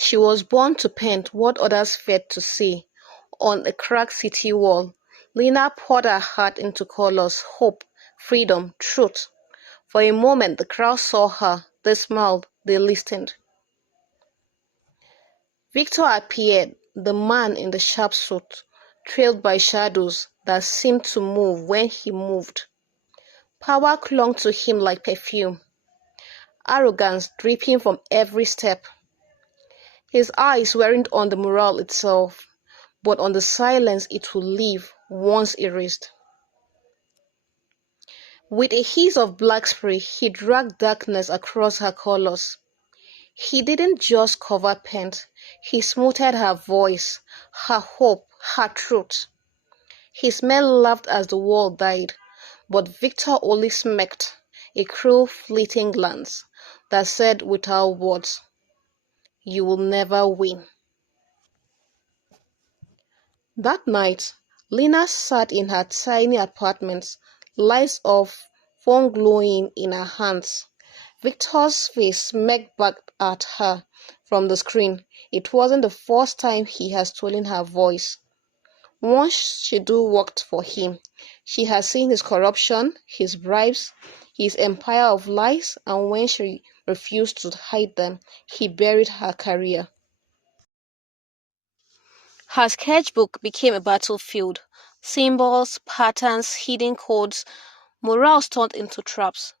She was born to paint what others feared to see. On a cracked city wall, Lena poured her heart into colors: hope, freedom, truth. For a moment the crowd saw her, they smiled, they listened. Victor appeared, the man in the sharp suit, trailed by shadows that seemed to move when he moved. Power clung to him like perfume, arrogance dripping from every step. His eyes weren't on the mural itself, but on the silence it would leave once erased. With a hiss of black spray, he dragged darkness across her colors. He didn't just cover paint, he smoothed her voice, her hope, her truth. His men laughed as the wall died, but Victor only smirked, a cruel fleeting glance that said without words, "You will never win." That night, Lena sat in her tiny apartment, lights off, phone glowing in her hands. Victor's face smirked back at her from the screen. It wasn't the first time he had stolen her voice. Once Shidu worked for him. She had seen his corruption, his bribes, his empire of lies, and when she refused to hide them, he buried her career. Her sketchbook became a battlefield. Symbols, patterns, hidden codes, morals turned into traps.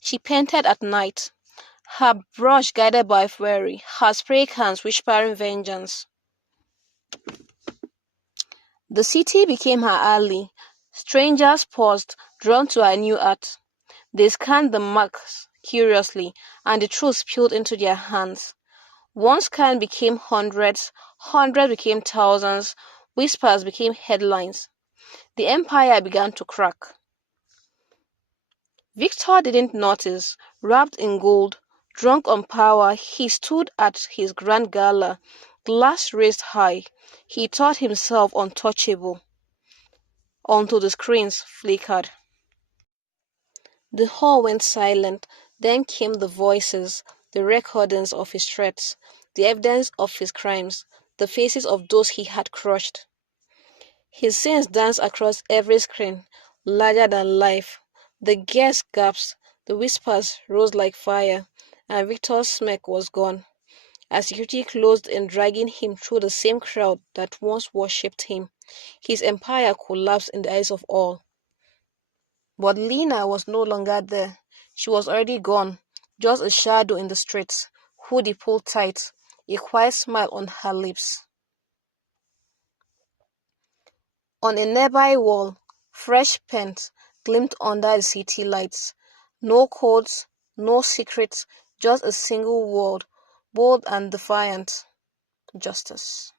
She painted at night, her brush guided by fury, her spray cans whispering vengeance. The city became her alley. Strangers paused, drawn to her new art. They scanned the marks curiously, and the truth spilled into their hands. One scan became hundreds, hundreds became thousands, whispers became headlines. The empire began to crack. Victor didn't notice. Wrapped in gold, drunk on power, he stood at his grand gala, glass raised high. He thought himself untouchable, until the screens flickered. The hall went silent. Then came the voices, the recordings of his threats, the evidence of his crimes, the faces of those he had crushed. His sins danced across every screen, larger than life. The guests gasped, the whispers rose like fire, and Victor's smirk was gone, as security closed in, dragging him through the same crowd that once worshipped him. His empire collapsed in the eyes of all. But Lena was no longer there. She was already gone, just a shadow in the streets, hoodie pulled tight, a quiet smile on her lips. On a nearby wall, fresh paint gleamed under the city lights. No codes, no secrets, just a single word, bold and defiant: justice.